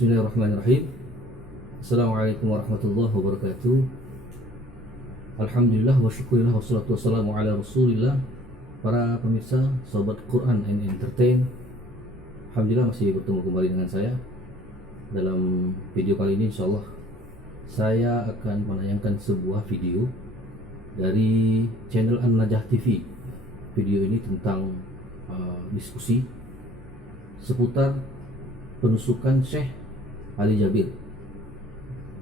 Bismillahirrahmanirrahim. Assalamualaikum warahmatullahi wabarakatuh. Alhamdulillah wa syukurillah wassalatu wassalamu ala rasulillah. Para pemirsa, sobat Quran and Entertain, alhamdulillah masih bertemu kembali dengan saya. Dalam video kali ini insyaallah saya akan menayangkan sebuah video dari channel An-Najah TV. Video ini tentang diskusi seputar penusukan Syekh Ali Jabir.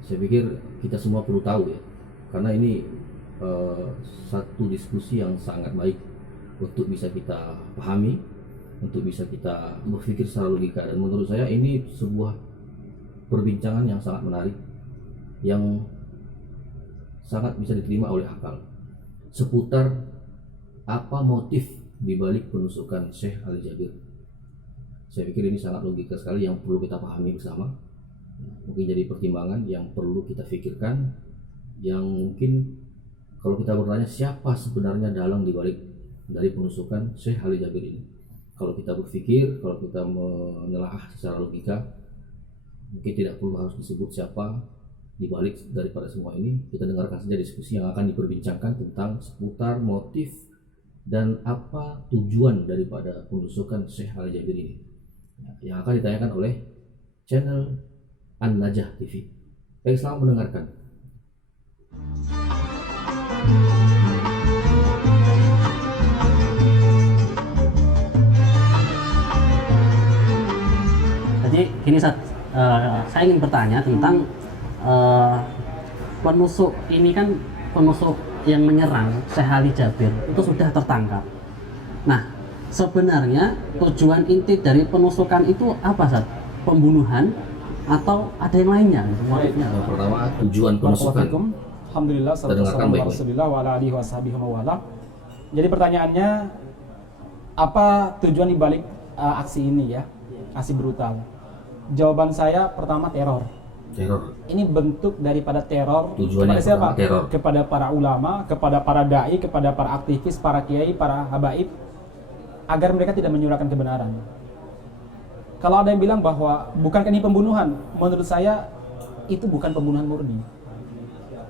Saya pikir kita semua perlu tahu ya, karena ini satu diskusi yang sangat baik untuk bisa kita pahami, untuk bisa kita berpikir secara logika, dan menurut saya ini sebuah perbincangan yang sangat menarik, yang sangat bisa diterima oleh akal, seputar apa motif dibalik penusukan Syekh Ali Jabir. Saya pikir ini sangat logika sekali yang perlu kita pahami bersama. Mungkin jadi pertimbangan yang perlu kita pikirkan, yang mungkin kalau kita bertanya siapa sebenarnya dalang dibalik dari penusukan Syekh Ali Jabir ini. Kalau kita berpikir, kalau kita menelaah secara logika, mungkin tidak perlu harus disebut siapa dibalik daripada semua ini. Kita dengarkan saja diskusi yang akan diperbincangkan tentang seputar motif dan apa tujuan daripada penusukan Syekh Ali Jabir ini, yang akan ditanyakan oleh channel An-Najah TV. Baik, selamat mendengarkan. Jadi gini Ustaz, saya ingin bertanya tentang penusuk ini kan, penusuk yang menyerang Syekh Ali Jabir itu sudah tertangkap. Nah, sebenarnya tujuan inti dari penusukan itu apa Ustaz? Pembunuhan atau ada yang lainnya? Motifnya apa? Pertama, tujuan penusukan. Alhamdulillah, sallallahu alaihi wasallam wa alihi washabihi wa wala. Jadi pertanyaannya, apa tujuan dibalik aksi ini ya? Aksi brutal. Jawaban saya pertama teror. Teror. Ini bentuk daripada teror. Tujuannya kepada siapa? Teror. Kepada para ulama, kepada para dai, kepada para aktivis, para kiai, para habaib, agar mereka tidak menyuarakan kebenaran. Kalau ada yang bilang bahwa bukankah ini pembunuhan, menurut saya itu bukan pembunuhan murni.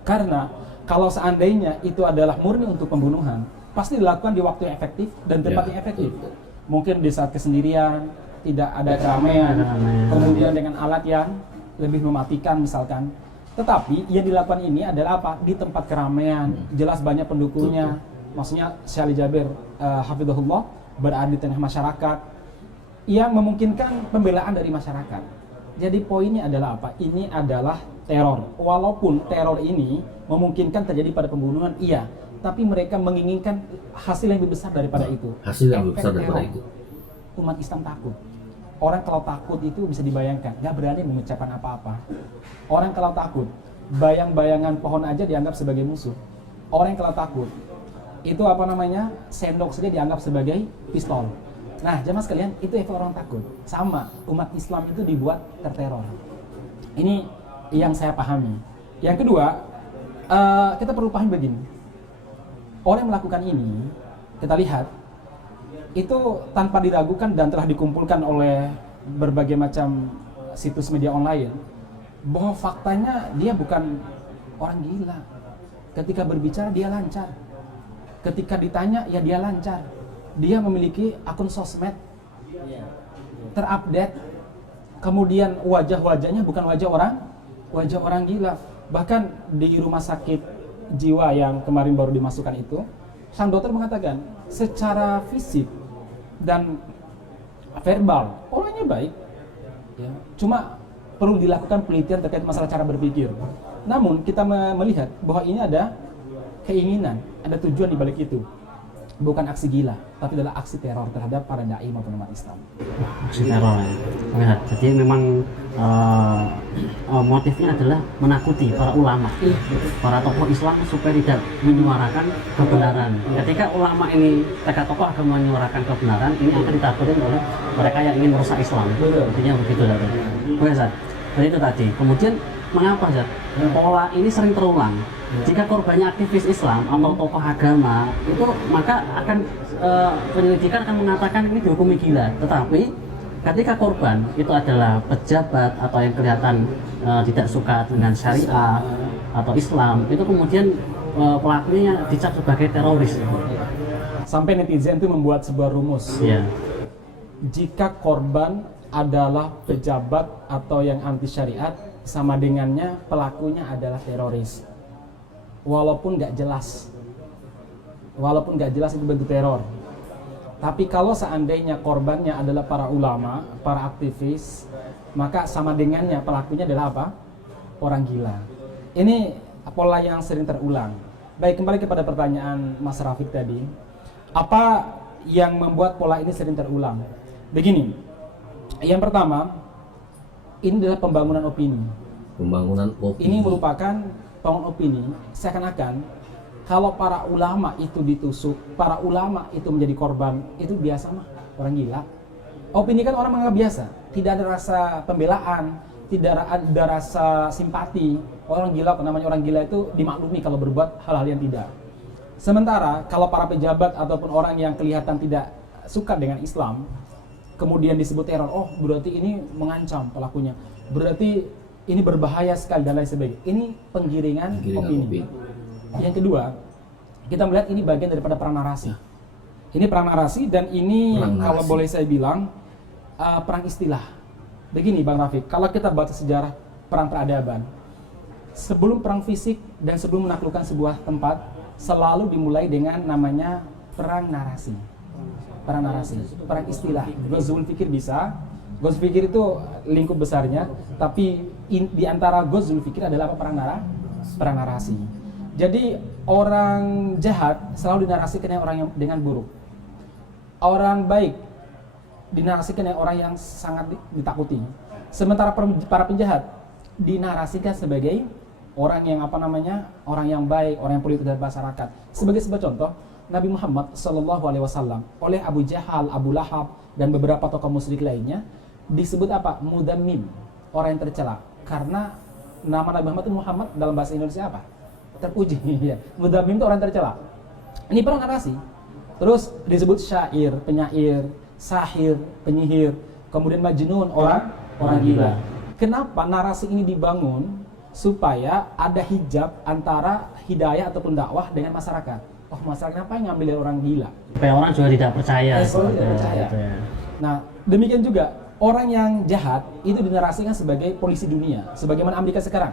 Karena kalau seandainya itu adalah murni untuk pembunuhan, pasti dilakukan di waktu yang efektif dan tempat yang efektif. Mungkin di saat kesendirian, tidak ada keramaian, kemudian dengan alat yang lebih mematikan misalkan. Tetapi yang dilakukan ini adalah apa? Di tempat keramaian, jelas banyak pendukungnya. Maksudnya Syekh Ali Jabir hafizahullah berada di tengah masyarakat, yang memungkinkan pembelaan dari masyarakat. Jadi poinnya adalah apa? Ini adalah teror. Walaupun teror ini memungkinkan terjadi pada pembunuhan, iya, tapi mereka menginginkan hasil yang lebih besar daripada itu. Hasil yang lebih besar daripada itu. Umat Islam takut. Orang kalau takut itu bisa dibayangkan, gak berani mengucapkan apa-apa. Orang kalau takut, bayang-bayangan pohon aja dianggap sebagai musuh. Orang kalau takut, itu apa namanya, sendok saja dianggap sebagai pistol. Nah, jemaah sekalian, itu efek orang takut. Sama, umat Islam itu dibuat terteror. Ini yang saya pahami. Yang kedua, kita perlu pahami begini. Orang yang melakukan ini, kita lihat, itu tanpa diragukan dan telah dikumpulkan oleh berbagai macam situs media online, bahwa faktanya dia bukan orang gila. Ketika berbicara dia lancar, ketika ditanya ya dia lancar, dia memiliki akun sosmed terupdate, kemudian wajah-wajahnya bukan wajah orang gila. Bahkan di rumah sakit jiwa yang kemarin baru dimasukkan itu, sang dokter mengatakan secara fisik dan verbal orangnya baik ya. Cuma perlu dilakukan penelitian terkait masalah cara berpikir. Namun kita melihat bahwa ini ada keinginan, ada tujuan di balik itu. Bukan aksi gila, tapi adalah aksi teror terhadap para dai maupun umat Islam. Aksi teror ya. Lihat, jadi memang motifnya adalah menakuti para ulama, para tokoh Islam supaya tidak menyuarakan kebenaran. Ketika ulama ini, mereka tokoh akan menyuarakan kebenaran, ini akan ditakutin oleh mereka yang ingin merusak Islam. Intinya begitu lah. Oke Zat, jadi itu tadi. Kemudian mengapa Zat? Pola ini sering terulang. Jika korbannya aktivis Islam atau tokoh agama, itu maka akan penyelidikan akan mengatakan ini dihukumi gila. Tetapi ketika korban itu adalah pejabat atau yang kelihatan tidak suka dengan syariah atau Islam, itu kemudian pelakunya dicap sebagai teroris. Sampai netizen itu membuat sebuah rumus. Ya. Jika korban adalah pejabat atau yang anti syariat, sama dengannya pelakunya adalah teroris. Walaupun nggak jelas itu bentuk teror. Tapi kalau seandainya korbannya adalah para ulama, para aktivis, maka sama dengannya pelakunya adalah apa? Orang gila. Ini pola yang sering terulang. Baik, kembali kepada pertanyaan Mas Rafiq tadi. Apa yang membuat pola ini sering terulang? Begini, yang pertama, ini adalah pembangunan opini. Pembangunan opini. Ini merupakan pembangunan opini, seakan-akan kalau para ulama itu ditusuk, para ulama itu menjadi korban, itu biasa mah, orang gila. Opini kan orang menganggap biasa, tidak ada rasa pembelaan, tidak ada rasa simpati. Orang gila, namanya orang gila itu dimaklumi kalau berbuat hal-hal yang tidak. Sementara kalau para pejabat ataupun orang yang kelihatan tidak suka dengan Islam, kemudian disebut teror, oh berarti ini mengancam pelakunya, berarti ini berbahaya sekali dan lain sebagainya. Ini penggiringan opini. Yang kedua, kita melihat ini bagian daripada perang narasi. Ini perang narasi dan ini kalau boleh saya bilang perang istilah. Begini Bang Rafiq, kalau kita baca sejarah perang peradaban, sebelum perang fisik dan sebelum menaklukkan sebuah tempat, selalu dimulai dengan namanya perang narasi. Perang narasi, perang istilah. Ghazwul Fikir bisa. Ghazwul Fikir itu lingkup besarnya, tapi di antara Ghazwul Fikir adalah apa? Perang narasi. Jadi orang jahat selalu dinarasikan yang orang yang dengan buruk. Orang baik dinarasikan yang orang yang sangat ditakuti. Sementara para penjahat dinarasikan sebagai orang yang orang yang baik, orang yang politik dan masyarakat. Sebagai sebuah contoh, Nabi Muhammad SAW oleh Abu Jahal, Abu Lahab dan beberapa tokoh musyrik lainnya disebut apa? Mudammim, orang yang tercela. Karena nama Nabi Muhammad itu Muhammad dalam bahasa Indonesia apa? Terpuji. Ya. Mudammim itu orang tercela. Ini perang narasi. Terus disebut syair, penyair, sahir, penyihir, kemudian majnun, orang gila. Kenapa narasi ini dibangun? Supaya ada hijab antara hidayah ataupun dakwah dengan masyarakat. Oh, masyarakat apa yang ngambil dari orang gila? Supaya orang juga tidak percaya. Tidak percaya. Nah, demikian juga orang yang jahat itu dinarasikan sebagai polisi dunia, sebagaimana Amerika sekarang.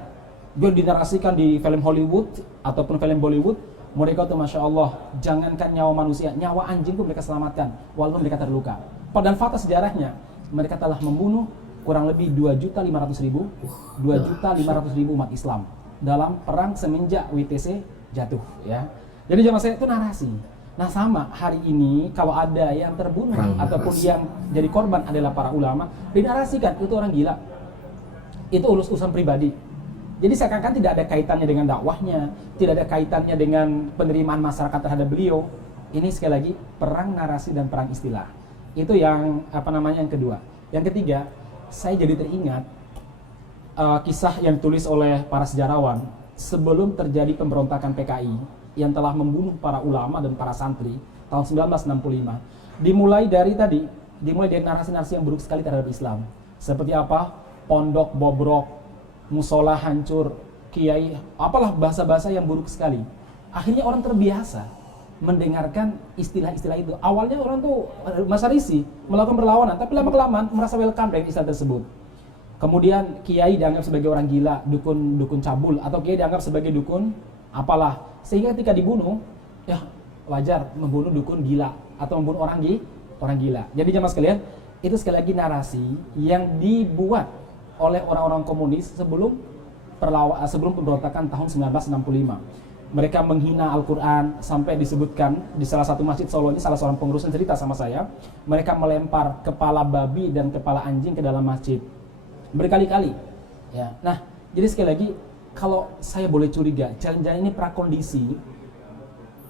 Dia dinarasikan di film Hollywood ataupun film Bollywood, mereka tuh Masya Allah, jangankan nyawa manusia, nyawa anjing pun mereka selamatkan, walaupun mereka terluka. Padahal fakta sejarahnya, mereka telah membunuh kurang lebih 2.500.000 umat Islam dalam perang semenjak WTC jatuh, ya. Jadi zaman saya itu narasi. Nah sama hari ini kalau ada yang terbunuh ataupun yang jadi korban adalah para ulama, dinarasikan itu orang gila, itu urusan pribadi. Jadi seakan-akan tidak ada kaitannya dengan dakwahnya, tidak ada kaitannya dengan penerimaan masyarakat terhadap beliau. Ini sekali lagi perang narasi dan perang istilah. Itu yang yang kedua. Yang ketiga, saya jadi teringat kisah yang ditulis oleh para sejarawan sebelum terjadi pemberontakan PKI yang telah membunuh para ulama dan para santri tahun 1965. Dimulai dari narasi-narasi yang buruk sekali terhadap Islam. Seperti apa? Pondok bobrok, musola hancur, kiai, apalah bahasa-bahasa yang buruk sekali. Akhirnya orang terbiasa mendengarkan istilah-istilah itu. Awalnya orang tuh masa risih, melakukan perlawanan, tapi lama-kelamaan merasa welcome dengan istilah tersebut. Kemudian kiai dianggap sebagai orang gila, dukun cabul, atau kiai dianggap sebagai dukun apalah. Sehingga ketika dibunuh, ya wajar membunuh dukun gila atau membunuh orang gila. Jadi jemaah sekalian, itu sekali lagi narasi yang dibuat oleh orang-orang komunis sebelum pemberontakan tahun 1965. Mereka menghina Al-Quran sampai disebutkan di salah satu masjid Solo ini, salah seorang pengurus cerita sama saya, mereka melempar kepala babi dan kepala anjing ke dalam masjid berkali-kali. Ya. Nah, jadi sekali lagi kalau saya boleh curiga, jangan-jangan ini prakondisi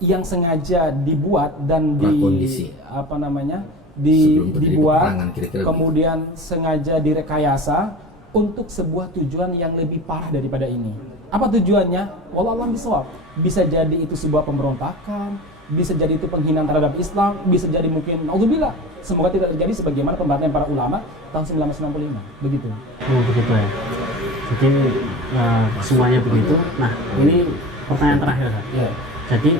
yang sengaja dibuat dan dibuat, kemudian sengaja direkayasa untuk sebuah tujuan yang lebih parah daripada ini. Apa tujuannya? Wallahu a'lam bishawab. Bisa jadi itu sebuah pemberontakan, bisa jadi itu penghinaan terhadap Islam, bisa jadi mungkin naudzubillah, semoga tidak terjadi sebagaimana pembantaian para ulama tahun 1965, begitu. Oh begitu ya. Jadi semuanya begitu. Nah ini pertanyaan terakhir Kak. Ya. Jadi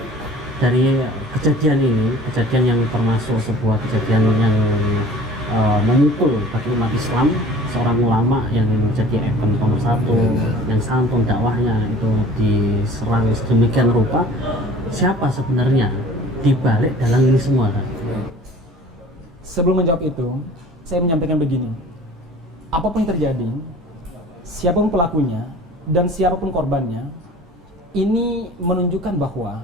dari kejadian ini, kejadian yang termasuk sebuah kejadian yang memukul bagi umat Islam, seorang ulama yang menjadi ikon nomor satu, yang santun dakwahnya itu diserang sedemikian rupa, siapa sebenarnya dibalik dalam ini semua Kak? Sebelum menjawab itu, saya menyampaikan begini. Apapun yang terjadi, siapapun pelakunya dan siapapun korbannya, ini menunjukkan bahwa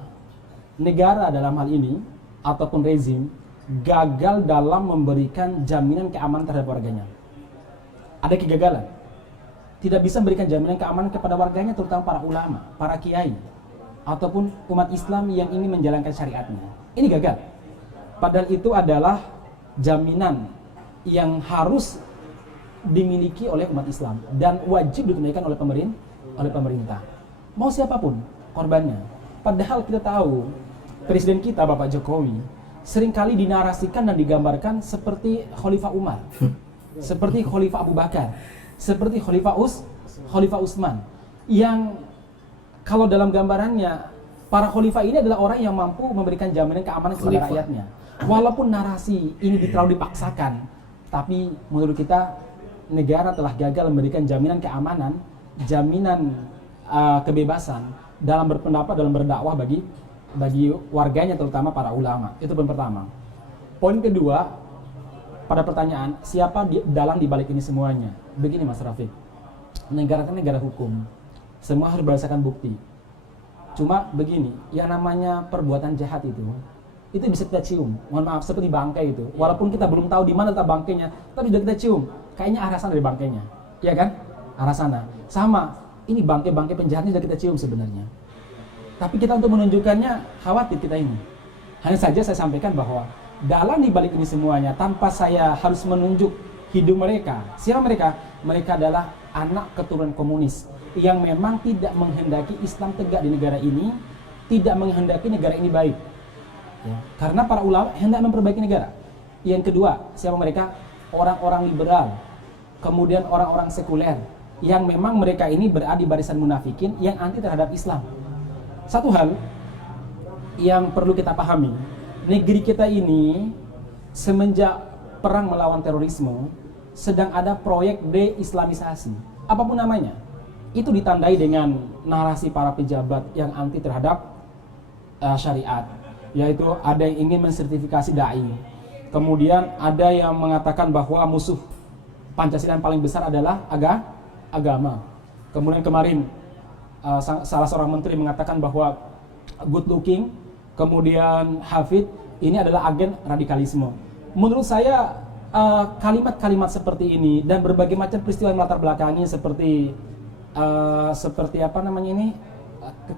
negara dalam hal ini ataupun rezim gagal dalam memberikan jaminan keamanan terhadap warganya. Ada kegagalan. Tidak bisa memberikan jaminan keamanan kepada warganya, terutama para ulama, para kiai, ataupun umat Islam yang ingin menjalankan syariatnya. Ini gagal. Padahal itu adalah jaminan yang harus dimiliki oleh umat Islam dan wajib ditunaikan oleh pemerintah. Mau siapapun korbannya. Padahal kita tahu presiden kita Bapak Jokowi seringkali dinarasikan dan digambarkan seperti Khalifah Umar, seperti Khalifah Abu Bakar, seperti Khalifah Utsman, yang kalau dalam gambarannya para khalifah ini adalah orang yang mampu memberikan jaminan keamanan kepada rakyatnya. Walaupun narasi ini terlalu dipaksakan, tapi menurut kita negara telah gagal memberikan jaminan keamanan, jaminan kebebasan dalam berpendapat, dalam berdakwah bagi warganya, terutama para ulama. Itu poin pertama. Poin kedua, pada pertanyaan siapa dalang di balik ini semuanya? Begini Mas Rafiq, negara kan negara hukum, semua harus berdasarkan bukti. Cuma begini, yang namanya perbuatan jahat itu bisa kita cium. Mohon maaf, seperti bangkai itu. Walaupun kita belum tahu di mana letak bangkainya, tapi sudah kita cium. Kayaknya arah sana dari bangkainya, iya kan? Arah sana. Sama, ini bangkai-bangkai penjahatnya sudah kita cium sebenarnya. Tapi kita untuk menunjukkannya khawatir kita ini. Hanya saja saya sampaikan bahwa dalam dibalik ini semuanya, tanpa saya harus menunjuk hidup mereka. Siapa mereka? Mereka adalah anak keturunan komunis yang memang tidak menghendaki Islam tegak di negara ini, tidak menghendaki negara ini baik. Ya, karena para ulama hendak memperbaiki negara. Yang kedua, siapa mereka? Orang-orang liberal, kemudian orang-orang sekuler, yang memang mereka ini berada di barisan munafikin yang anti terhadap Islam. Satu hal yang perlu kita pahami, negeri kita ini semenjak perang melawan terorisme sedang ada proyek deislamisasi, apapun namanya. Itu ditandai dengan narasi para pejabat yang anti terhadap syariat, yaitu ada yang ingin mensertifikasi dai, kemudian ada yang mengatakan bahwa musuh Pancasila yang paling besar adalah agama. Kemudian kemarin salah seorang menteri mengatakan bahwa good looking, kemudian Hafid ini adalah agen radikalisme. Menurut saya kalimat-kalimat seperti ini dan berbagai macam peristiwa yang melatar belakangi seperti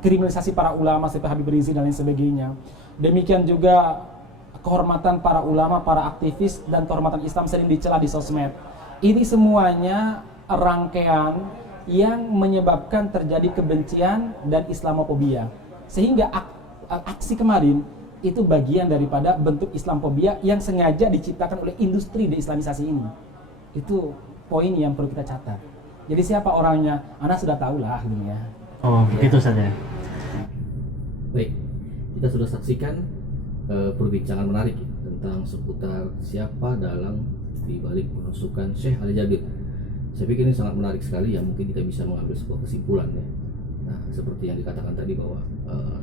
kriminalisasi para ulama seperti Habib Rizik dan lain sebagainya. Demikian juga kehormatan para ulama, para aktivis dan kehormatan Islam sering dicela di sosmed. Ini semuanya rangkaian yang menyebabkan terjadi kebencian dan Islamofobia. Sehingga aksi kemarin itu bagian daripada bentuk Islamofobia yang sengaja diciptakan oleh industri deislamisasi ini. Itu poin yang perlu kita catat. Jadi siapa orangnya, Anda sudah tahu lah gitu ya. Oh, begitu saja. Baik, kita sudah saksikan perbincangan menarik ya, tentang seputar siapa dalang di balik penusukan Syekh Ali Jabir. Saya pikir ini sangat menarik sekali ya, mungkin kita bisa mengambil sebuah kesimpulan ya. Nah, seperti yang dikatakan tadi bahwa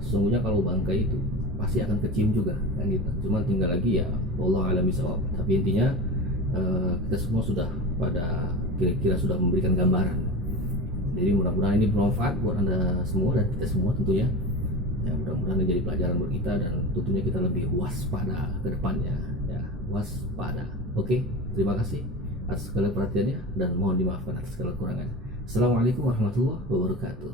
sesungguhnya kalau bangkai itu pasti akan kecium juga kan gitu. Cuma tinggal lagi ya wallahu a'lam bishawab. Tapi intinya kita semua sudah pada kira-kira sudah memberikan gambaran. Jadi mudah-mudahan ini bermanfaat buat Anda semua dan kita semua tentunya. Ya, mudah-mudahan ini jadi pelajaran buat kita dan tentunya kita lebih waspada ke depannya ya, waspada. Oke, terima kasih atas segala perhatiannya dan mohon dimaafkan atas segala kekurangan. Assalamualaikum warahmatullahi wabarakatuh.